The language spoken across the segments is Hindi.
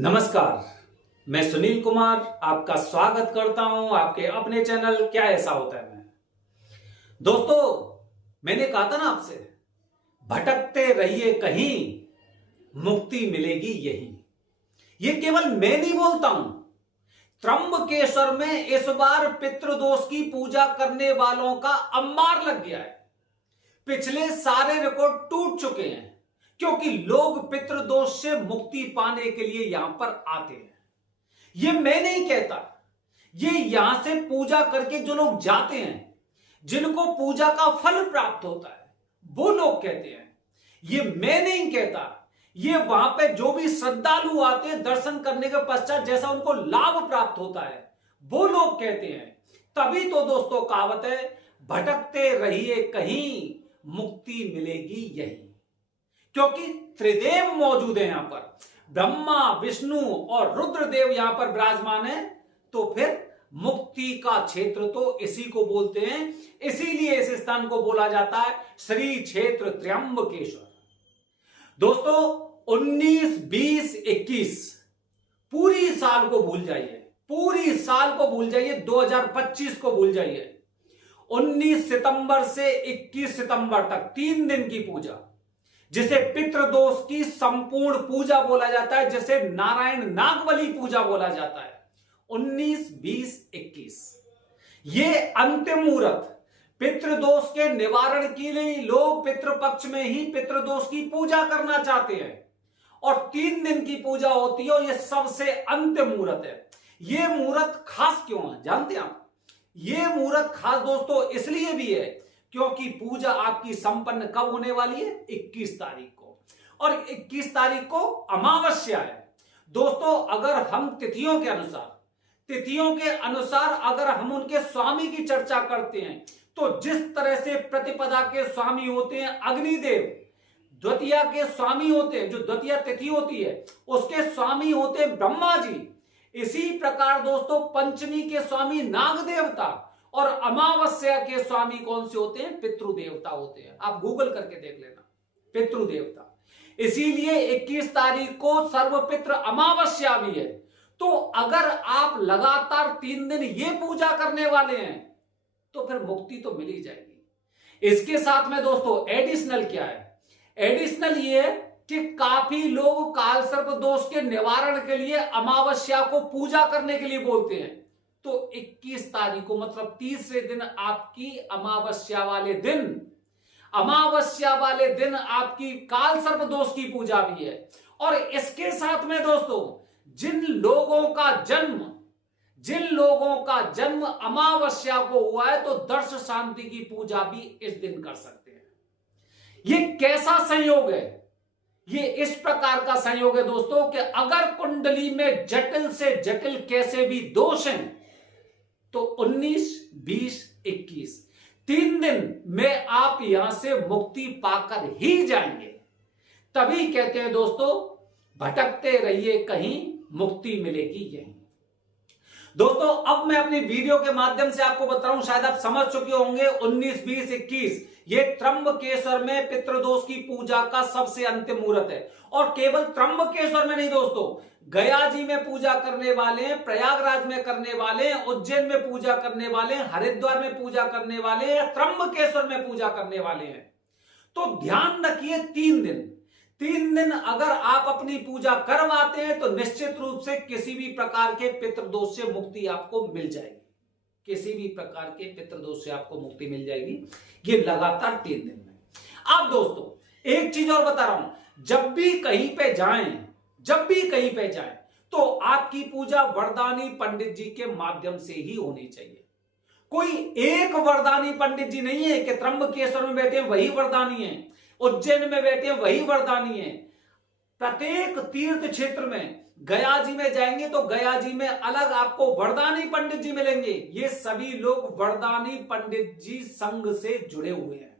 नमस्कार, मैं सुनील कुमार आपका स्वागत करता हूं आपके अपने चैनल क्या ऐसा होता है में। दोस्तों, मैंने कहा था ना आपसे, भटकते रहिए कहीं, मुक्ति मिलेगी यहीं। ये केवल मैं नहीं बोलता हूं, त्र्यंबकेश्वर में इस बार पितृदोष की पूजा करने वालों का अंबार लग गया है। पिछले सारे रिकॉर्ड टूट चुके हैं क्योंकि लोग पितृदोष से मुक्ति पाने के लिए यहां पर आते हैं। ये मैं नहीं कहता, ये यहां से पूजा करके जो लोग जाते हैं, जिनको पूजा का फल प्राप्त होता है, वो लोग कहते हैं। ये मैं नहीं कहता, ये वहां पे जो भी श्रद्धालु आते हैं दर्शन करने के पश्चात जैसा उनको लाभ प्राप्त होता है, वो लोग कहते हैं। तभी तो दोस्तों कहावत है, भटकते रहिए कहीं, मुक्ति मिलेगी यहीं। क्योंकि त्रिदेव मौजूद है यहां पर, ब्रह्मा, विष्णु और रुद्रदेव यहां पर विराजमान है। तो फिर मुक्ति का क्षेत्र तो इसी को बोलते हैं, इसीलिए इस स्थान को बोला जाता है श्री क्षेत्र त्र्यंबकेश्वर। दोस्तों, 19, 20, 21 पूरी साल को भूल जाइए, पूरी साल को भूल जाइए, 2025 को भूल जाइए। 19 सितंबर से 21 सितंबर तक 3 दिन की पूजा, जिसे पितृदोष की संपूर्ण पूजा बोला जाता है, जिसे नारायण नागबली पूजा बोला जाता है। 19, 20, 21 ये अंतिम मुहूर्त पितृदोष के निवारण के लिए लोग पितृपक्ष में ही पितृदोष की पूजा करना चाहते हैं और 3 दिन की पूजा होती है और यह सबसे अंतिम मुहूर्त है। यह मुहूर्त खास क्यों है जानते हैं आप? यह मुहूर्त खास दोस्तों इसलिए भी है क्योंकि पूजा आपकी संपन्न कब होने वाली है? 21 तारीख को, और 21 तारीख को अमावस्या है। दोस्तों, अगर हम तिथियों के अनुसार अगर हम उनके स्वामी की चर्चा करते हैं, तो जिस तरह से प्रतिपदा के स्वामी होते हैं अग्निदेव, द्वितीया के स्वामी होते हैं, जो द्वितीया तिथि होती है उसके स्वामी होते हैं ब्रह्मा जी। इसी प्रकार दोस्तों पंचमी के स्वामी नाग देवता और अमावस्या के स्वामी कौन से होते हैं? पितृदेवता होते हैं। आप गूगल करके देख लेना, पितृदेवता। इसीलिए 21 तारीख को सर्वपितृ अमावस्या भी है। तो अगर आप लगातार 3 दिन ये पूजा करने वाले हैं तो फिर मुक्ति तो मिल ही जाएगी। इसके साथ में दोस्तों एडिशनल क्या है? एडिशनल ये है कि काफी लोग काल सर्प दोष के निवारण के लिए अमावस्या को पूजा करने के लिए बोलते हैं। तो 21 तारीख को मतलब तीसरे दिन आपकी अमावस्या वाले दिन आपकी काल सर्प दोष की पूजा भी है। और इसके साथ में दोस्तों जिन लोगों का जन्म अमावस्या को हुआ है तो दर्श शांति की पूजा भी इस दिन कर सकते हैं। ये कैसा संयोग है? ये इस प्रकार का संयोग है दोस्तों कि अगर कुंडली में जटिल से जटिल कैसे भी दोष हैं तो 19, 20, 21 3 दिन में आप यहां से मुक्ति पाकर ही जाएंगे। तभी कहते हैं दोस्तों, भटकते रहिए कहीं, मुक्ति मिलेगी यहीं। दोस्तों, अब मैं अपनी वीडियो के माध्यम से आपको बता रहा हूं, शायद आप समझ चुके होंगे, 19, 20, 21 ये त्र्यंबकेश्वर में पितृदोष की पूजा का सबसे अंतिम मुहूर्त है। और केवल त्र्यंबकेश्वर में नहीं दोस्तों, गया जी में पूजा करने वाले हैं, प्रयागराज में करने वाले हैं, उज्जैन में पूजा करने वाले हैं, हरिद्वार में पूजा करने वाले हैं, त्र्यंबकेश्वर में पूजा करने वाले हैं। तो ध्यान रखिए, 3 दिन अगर आप अपनी पूजा करवाते हैं तो निश्चित रूप से किसी भी प्रकार के पितृदोष से मुक्ति आपको मिल जाएगी। किसी भी प्रकार के पितृदोष से आपको मुक्ति मिल जाएगी, ये लगातार 3 दिन में। अब दोस्तों एक चीज और बता रहा हूं, जब भी कहीं पे जाएं तो आपकी पूजा वरदानी पंडित जी के माध्यम से ही होनी चाहिए। कोई एक वरदानी पंडित जी नहीं है कि त्र्यंबकेश्वर में बैठे वही वरदानी है, उज्जैन में बैठे वही वरदानी है। प्रत्येक तीर्थ क्षेत्र में, गया जी में जाएंगे तो गया जी में अलग आपको वरदानी पंडित जी मिलेंगे। ये सभी लोग वरदानी पंडित जी संघ से जुड़े हुए हैं।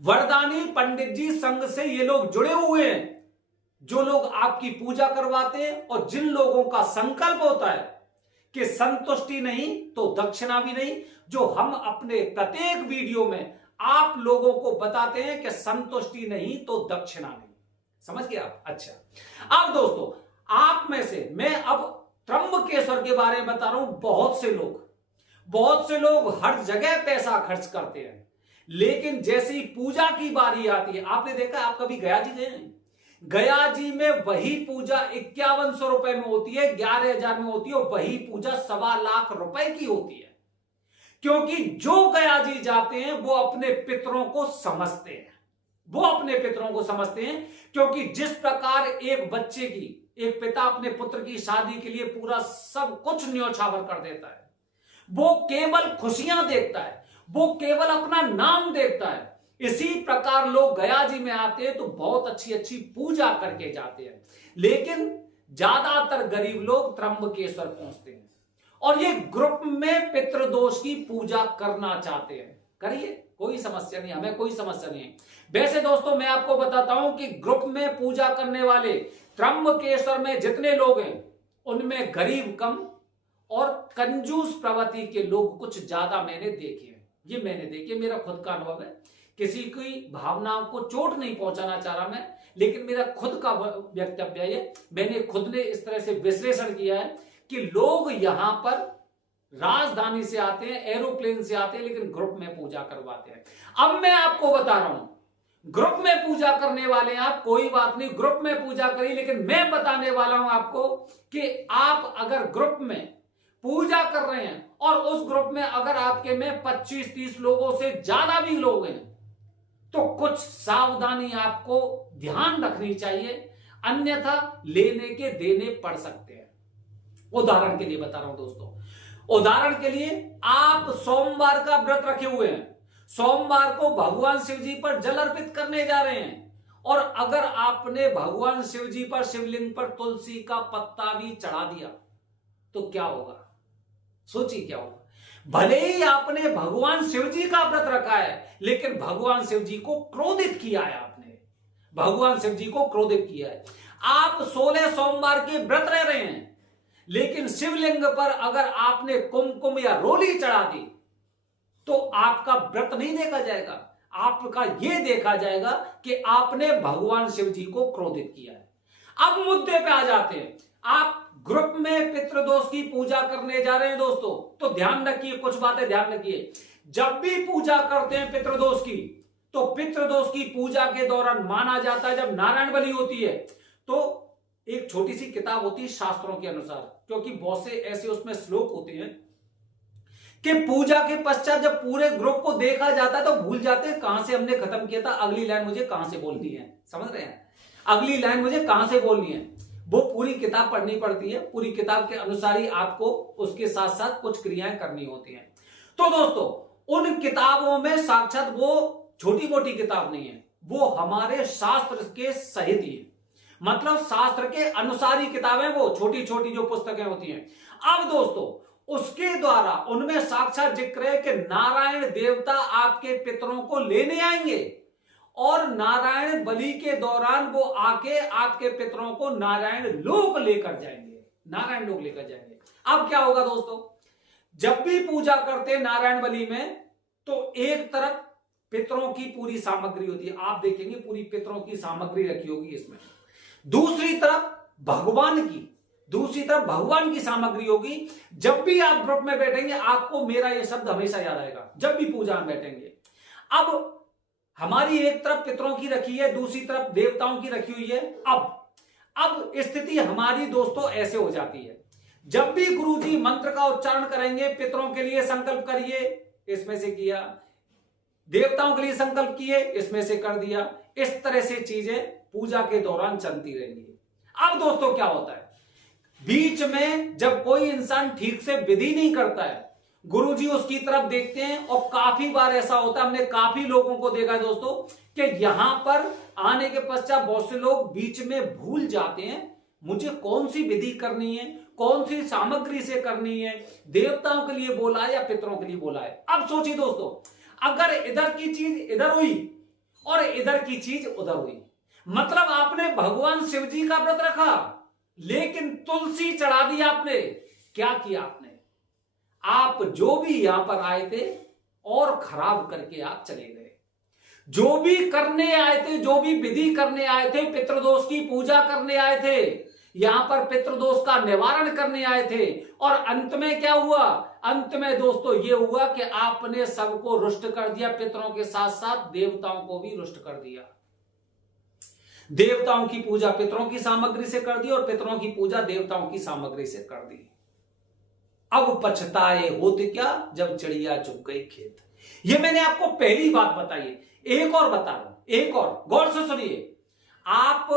वरदानी पंडित जी संघ से ये लोग जुड़े हुए हैं, जो लोग आपकी पूजा करवाते हैं और जिन लोगों का संकल्प होता है कि संतुष्टि नहीं तो दक्षिणा भी नहीं, जो हम अपने प्रत्येक वीडियो में आप लोगों को बताते हैं कि संतुष्टि नहीं तो दक्षिणा नहीं। समझ गए आप? अच्छा, अब दोस्तों आप में से ईश्वर के बारे में बता रहा हूं, बहुत से लोग हर जगह पैसा खर्च करते हैं, लेकिन जैसी पूजा की बारी आती है, आपने देखा, आप कभी गया जी गए हैं? गया जी में वही पूजा 5100 रुपए में होती है, 11,000 में होती है, और वही पूजा 1.25 लाख रुपए की होती है। क्योंकि जो गया जी जाते हैं वो अपने पितरों को समझते हैं, क्योंकि जिस प्रकार एक बच्चे की, एक पिता अपने पुत्र की शादी के लिए पूरा सब कुछ न्योछावर कर देता है, वो केवल खुशियां देखता है, वो केवल अपना नाम देखता है, इसी प्रकार लोग गया जी में आते हैं तो बहुत अच्छी अच्छी पूजा करके जाते हैं। लेकिन ज्यादातर गरीब लोग त्र्यंबकेश्वर पहुंचते हैं और ये ग्रुप में पितृदोष की पूजा करना चाहते हैं। करिए, कोई समस्या नहीं, हमें कोई समस्या नहीं है। वैसे दोस्तों मैं आपको बताता हूं कि ग्रुप में पूजा करने वाले त्र्यंबकेश्वर में जितने लोग हैं उनमें गरीब कम और कंजूस प्रवृत्ति के लोग कुछ ज्यादा मैंने देखे हैं। ये मैंने देखे, मेरा खुद का अनुभव है, किसी की भावनाओं को चोट नहीं पहुंचाना चाह रहा मैं, लेकिन मेरा खुद का वक्तव्य है। मैंने खुद ने इस तरह से विश्लेषण किया है कि लोग यहां पर राजधानी से आते हैं, एरोप्लेन से आते हैं, लेकिन ग्रुप में पूजा करवाते हैं। अब मैं आपको बता रहा हूं, ग्रुप में पूजा करने वाले आप, कोई बात नहीं, ग्रुप में पूजा करिए, लेकिन मैं बताने वाला हूं आपको कि आप अगर ग्रुप में पूजा कर रहे हैं और उस ग्रुप में अगर आपके में 25-30 लोगों से ज्यादा भी लोग हैं तो कुछ सावधानी आपको ध्यान रखनी चाहिए, अन्यथा लेने के देने पड़ सकते हैं। उदाहरण के लिए बता रहा हूं दोस्तों, उदाहरण के लिए आप सोमवार का व्रत रखे हुए हैं, सोमवार को भगवान शिव जी पर जल अर्पित करने जा रहे हैं, और अगर आपने भगवान शिव जी पर, शिवलिंग पर तुलसी का पत्ता भी चढ़ा दिया तो क्या होगा? सोचिए क्या होगा। भले ही आपने भगवान शिव जी का व्रत रखा है, लेकिन भगवान शिव जी को क्रोधित किया है, आपने भगवान शिव जी को क्रोधित किया है। आप 16 सोमवार के व्रत रह रहे हैं, लेकिन शिवलिंग पर अगर आपने कुमकुम या रोली चढ़ा दी तो आपका व्रत नहीं देखा जाएगा, आपका यह देखा जाएगा कि आपने भगवान शिव जी को क्रोधित किया है। अब मुद्दे पे आ जाते हैं, आप ग्रुप में पितृदोष की पूजा करने जा रहे हैं दोस्तों, तो ध्यान रखिए, कुछ बातें ध्यान रखिए। जब भी पूजा करते हैं पितृदोष की, तो पितृदोष की पूजा के दौरान माना जाता है, जब नारायण बलि होती है तो एक छोटी सी किताब होती है शास्त्रों के अनुसार, क्योंकि बहुत से ऐसे उसमें श्लोक होते हैं कि पूजा के पश्चात जब पूरे ग्रुप को देखा जाता है तो भूल जाते हैं कहां से हमने खत्म किया था, अगली लाइन मुझे कहां से बोलनी है। समझ रहे हैं? अगली लाइन मुझे कहां से बोलनी है, वो पूरी किताब पढ़नी पड़ती है, पूरी किताब के अनुसार ही आपको उसके साथ साथ कुछ क्रियाएं करनी होती हैं। तो दोस्तों उन किताबों में साक्षात वो छोटी मोटी किताब नहीं है, वो हमारे शास्त्र के सहित ही है, मतलब शास्त्र के अनुसार ही किताबें, वो छोटी छोटी जो पुस्तकें होती हैं। अब दोस्तों उसके द्वारा उनमें साक्षात जिक्र है कि नारायण देवता आपके पितरों को लेने आएंगे और नारायण बलि के दौरान वो आके आपके पितरों को नारायण लोक लेकर जाएंगे, नारायण लोक लेकर जाएंगे। अब क्या होगा दोस्तों, जब भी पूजा करते हैं नारायण बलि में तो एक तरफ पितरों की पूरी सामग्री होती है, आप देखेंगे पूरी पितरों की सामग्री रखी होगी इसमें, दूसरी तरफ भगवान की सामग्री होगी। जब भी आप ग्रुप में बैठेंगे आपको मेरा यह शब्द हमेशा याद आएगा, जब भी पूजा में बैठेंगे। अब हमारी एक तरफ पितरों की रखी है, दूसरी तरफ देवताओं की रखी हुई है। अब स्थिति हमारी दोस्तों ऐसे हो जाती है, जब भी गुरुजी मंत्र का उच्चारण करेंगे, पितरों के लिए संकल्प करिए, इसमें से किया, देवताओं के लिए संकल्प किए, इसमें से कर दिया, इस तरह से चीजें पूजा के दौरान चलती रहेंगी। अब दोस्तों क्या होता है, बीच में जब कोई इंसान ठीक से विधि नहीं करता है, गुरुजी उसकी तरफ देखते हैं, और काफी बार ऐसा होता है, हमने काफी लोगों को देखा है दोस्तों कि यहां पर आने के पश्चात बहुत से लोग बीच में भूल जाते हैं मुझे कौन सी विधि करनी है, कौन सी सामग्री से करनी है, देवताओं के लिए बोला है या पितरों के लिए बोला है। अब सोचिए दोस्तों, अगर इधर की चीज इधर हुई और इधर की चीज उधर हुई, मतलब आपने भगवान शिव जी का व्रत रखा लेकिन तुलसी चढ़ा दी आपने, क्या किया आपने, आप जो भी यहां पर आए थे और खराब करके आप चले गए। जो भी करने आए थे, जो भी विधि करने आए थे, पितृदोष की पूजा करने आए थे, यहां पर पितृदोष का निवारण करने आए थे। और अंत में क्या हुआ? अंत में दोस्तों ये हुआ कि आपने सबको रुष्ट कर दिया, पितरों के साथ साथ देवताओं को भी रुष्ट कर दिया। देवताओं की पूजा पितरों की सामग्री से कर दी और पितरों की पूजा देवताओं की सामग्री से कर दी। अब पछताए होते क्या, जब चिड़िया चुग गई खेत। ये मैंने आपको पहली बात बताई। एक और बता रहा हूं, एक और गौर से सुनिए। आप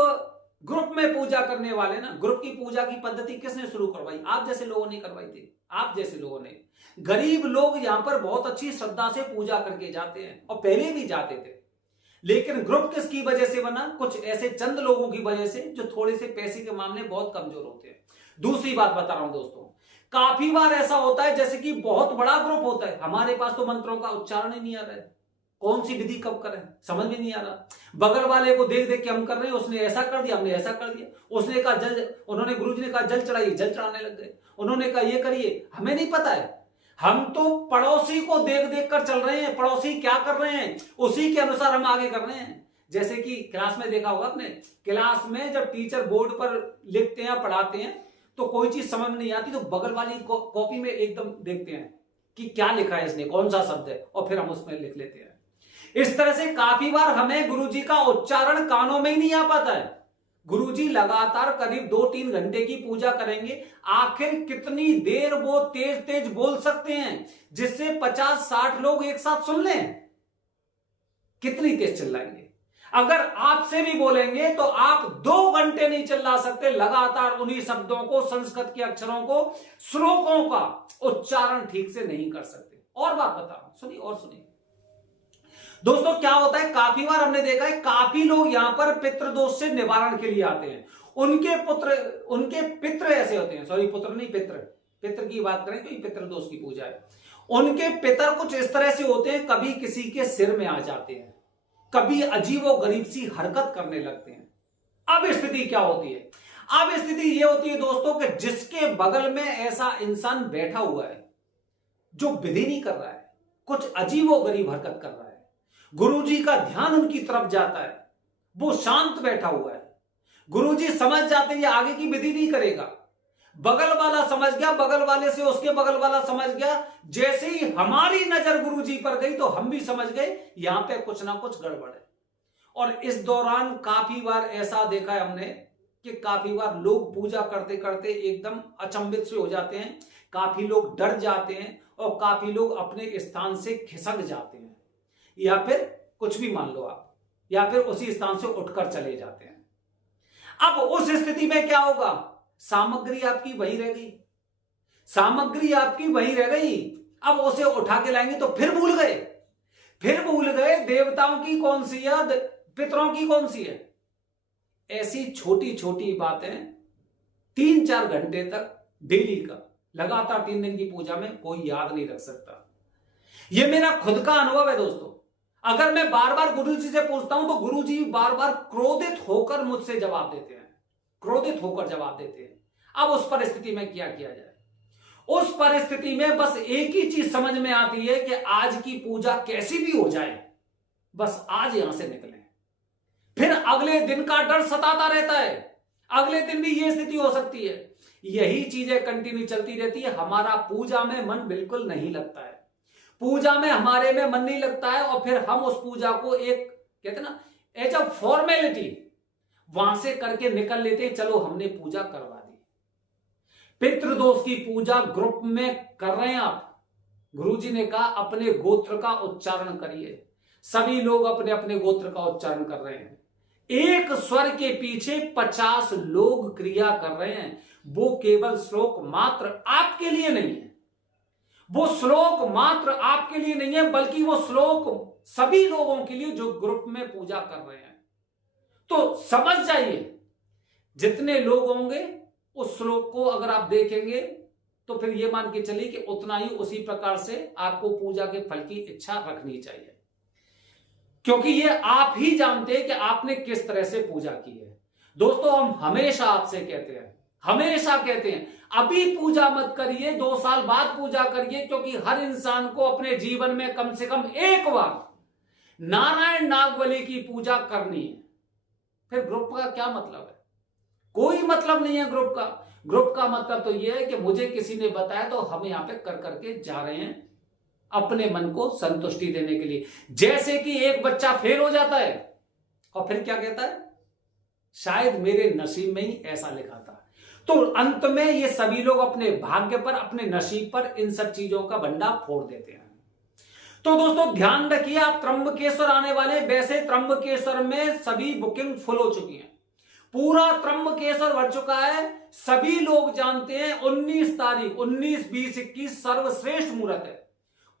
ग्रुप में पूजा करने वाले ना, ग्रुप की पूजा की पद्धति किसने शुरू करवाई? आप जैसे लोगों ने करवाई थी। आप जैसे लोगों ने, गरीब लोग यहां पर बहुत अच्छी श्रद्धा से पूजा करके जाते हैं और पहले भी जाते थे। लेकिन ग्रुप किसकी वजह से बना? कुछ ऐसे चंद लोगों की वजह से जो थोड़े से पैसे के मामले बहुत कमजोर होते हैं। दूसरी बात बता रहा हूं दोस्तों, काफी बार ऐसा होता है जैसे कि बहुत बड़ा ग्रुप होता है, हमारे पास तो मंत्रों का उच्चारण ही नहीं आ रहा है, कौन सी विधि कब करें समझ में नहीं आ रहा। बगल वाले को देख देख के हम कर रहे हैं, उसने ऐसा कर दिया, हमने ऐसा कर दिया। उसने कहा जल, उन्होंने गुरुजी ने कहा जल चढ़ाइए, जल चढ़ाने लग गए। उन्होंने कहा ये करिए, हमें नहीं पता है। हम तो पड़ोसी को देख देख कर चल रहे हैं, पड़ोसी क्या कर रहे हैं उसी के अनुसार हम आगे कर रहे हैं। जैसे कि क्लास में देखा होगा आपने, क्लास में जब टीचर बोर्ड पर लिखते हैं पढ़ाते हैं तो कोई चीज समझ में नहीं आती तो बगल वाली कॉपी में एकदम देखते हैं कि क्या लिखा है इसने, कौन सा शब्द है, और फिर हम उसमें लिख लेते हैं। इस तरह से काफी बार हमें गुरुजी का उच्चारण कानों में ही नहीं आ पाता है। गुरुजी लगातार करीब 2-3 घंटे की पूजा करेंगे, आखिर कितनी देर वो तेज तेज बोल सकते हैं जिससे 50-60 लोग एक साथ सुन लें? कितनी तेज चिल्लाएंगे? अगर आपसे भी बोलेंगे तो आप 2 घंटे नहीं चिल्ला सकते लगातार उन्हीं शब्दों को, संस्कृत के अक्षरों को, श्लोकों का उच्चारण ठीक से नहीं कर सकते। और बात बता रहा हूं, सुनिए और सुनिए दोस्तों, क्या होता है, काफी बार हमने देखा है काफी लोग यहां पर पितृदोष से निवारण के लिए आते हैं। उनके पितृ ऐसे होते हैं, सॉरी पुत्र नहीं, पितृ की बात करें तो ये पितृदोष की पूजा है। उनके पितर कुछ इस तरह से होते हैं, कभी किसी के सिर में आ जाते हैं, कभी अजीबो गरीब सी हरकत करने लगते हैं। अब स्थिति क्या होती है? अब स्थिति यह होती है दोस्तों कि जिसके बगल में ऐसा इंसान बैठा हुआ है जो विधि नहीं कर रहा है, कुछ अजीबो गरीब हरकत कर रहा है, गुरुजी का ध्यान उनकी तरफ जाता है, वो शांत बैठा हुआ है, गुरुजी समझ जाते हैं ये आगे की विधि नहीं करेगा, बगल वाला समझ गया, बगल वाले से उसके बगल वाला समझ गया, जैसे ही हमारी नजर गुरुजी पर गई तो हम भी समझ गए यहां पे कुछ ना कुछ गड़बड़ है। और इस दौरान काफी बार ऐसा देखा है हमने कि काफी बार लोग पूजा करते करते एकदम अचंभित से हो जाते हैं, काफी लोग डर जाते हैं और काफी लोग अपने स्थान से खिसक जाते हैं, या फिर कुछ भी मान लो आप, या फिर उसी स्थान से उठकर चले जाते हैं। अब उस स्थिति में क्या होगा? सामग्री आपकी वही रह गई, सामग्री आपकी वही रह गई। अब उसे उठा के लाएंगे तो फिर भूल गए देवताओं की कौन सी है, पितरों की कौन सी है। ऐसी छोटी छोटी बातें 3-4 घंटे तक डेली का लगातार 3 दिन की पूजा में कोई याद नहीं रख सकता। यह मेरा खुद का अनुभव है दोस्तों। अगर मैं बार बार गुरुजी से पूछता हूं तो गुरुजी बार बार क्रोधित होकर मुझसे जवाब देते हैं, क्रोधित होकर जवाब देते हैं। अब उस परिस्थिति में क्या किया जाए? उस परिस्थिति में बस एक ही चीज समझ में आती है कि आज की पूजा कैसी भी हो जाए, बस आज यहां से निकलें। फिर अगले दिन का डर सताता रहता है, अगले दिन भी यह स्थिति हो सकती है। यही चीजें कंटिन्यू चलती रहती है। हमारा पूजा में मन बिल्कुल नहीं लगता है, पूजा में हमारे में मन नहीं लगता है, और फिर हम उस पूजा को एक कहते ना एज अ फॉर्मेलिटी वहां से करके निकल लेते हैं, चलो हमने पूजा करवा दी। पितृदोष की पूजा ग्रुप में कर रहे हैं आप, गुरुजी ने कहा अपने गोत्र का उच्चारण करिए। सभी लोग अपने अपने गोत्र का उच्चारण कर रहे हैं, एक स्वर के पीछे 50 लोग क्रिया कर रहे हैं। वो केवल श्लोक मात्र आपके लिए नहीं है, वो श्लोक मात्र आपके लिए नहीं है, बल्कि वो श्लोक सभी लोगों के लिए जो ग्रुप में पूजा कर रहे हैं। तो समझ जाइए, जितने लोग होंगे उस श्लोक को अगर आप देखेंगे तो फिर ये मान के चलिए कि उतना ही उसी प्रकार से आपको पूजा के फल की इच्छा रखनी चाहिए, क्योंकि ये आप ही जानते हैं कि आपने किस तरह से पूजा की है। दोस्तों, हम हमेशा आपसे कहते हैं, हमेशा कहते हैं, अभी पूजा मत करिए, 2 साल बाद पूजा करिए, क्योंकि हर इंसान को अपने जीवन में कम से कम एक बार नारायण नागबली की पूजा करनी है। फिर ग्रुप का क्या मतलब है? कोई मतलब नहीं है ग्रुप का। ग्रुप का मतलब तो यह है कि मुझे किसी ने बताया तो हम यहां पे कर करके जा रहे हैं अपने मन को संतुष्टि देने के लिए। जैसे कि एक बच्चा फेल हो जाता है और फिर क्या कहता है, शायद मेरे नसीब में ही ऐसा लिखा था। तो अंत में ये सभी लोग अपने भाग्य पर, अपने नसीब पर इन सब चीजों का भंडा फोड़ देते हैं। तो दोस्तों ध्यान रखिए, आप त्र्यंबकेश्वर आने वाले, वैसे त्र्यंबकेश्वर में सभी बुकिंग फुल हो चुकी है, पूरा त्र्यंबकेश्वर भर चुका है। सभी लोग जानते हैं 19 तारीख 19, 20, 21 सर्वश्रेष्ठ मुहूर्त है।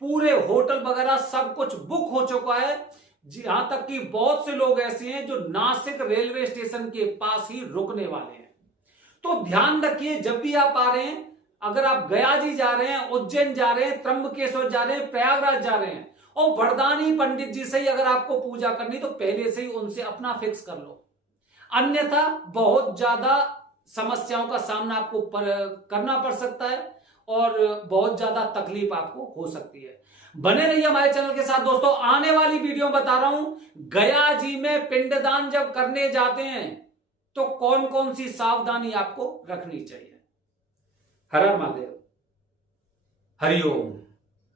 पूरे होटल वगैरह सब कुछ बुक हो चुका है। यहां तक कि बहुत से लोग ऐसे हैं जो नासिक रेलवे स्टेशन के पास ही रुकने वाले हैं। तो ध्यान रखिए, जब भी आप आ रहे हैं, अगर आप गया जी जा रहे हैं, उज्जैन जा रहे हैं, त्र्यंबकेश्वर जा रहे हैं, प्रयागराज जा रहे हैं, और वरदानी पंडित जी से ही अगर आपको पूजा करनी तो पहले से ही उनसे अपना फिक्स कर लो, अन्यथा बहुत ज्यादा समस्याओं का सामना आपको करना पड़ सकता है और बहुत ज्यादा तकलीफ आपको हो सकती है। बने रहिए हमारे चैनल के साथ दोस्तों। आने वाली वीडियो में बता रहा हूं गया जी में पिंडदान जब करने जाते हैं तो कौन कौन सी सावधानी आपको रखनी चाहिए। हर हर महादेव, हरिओम।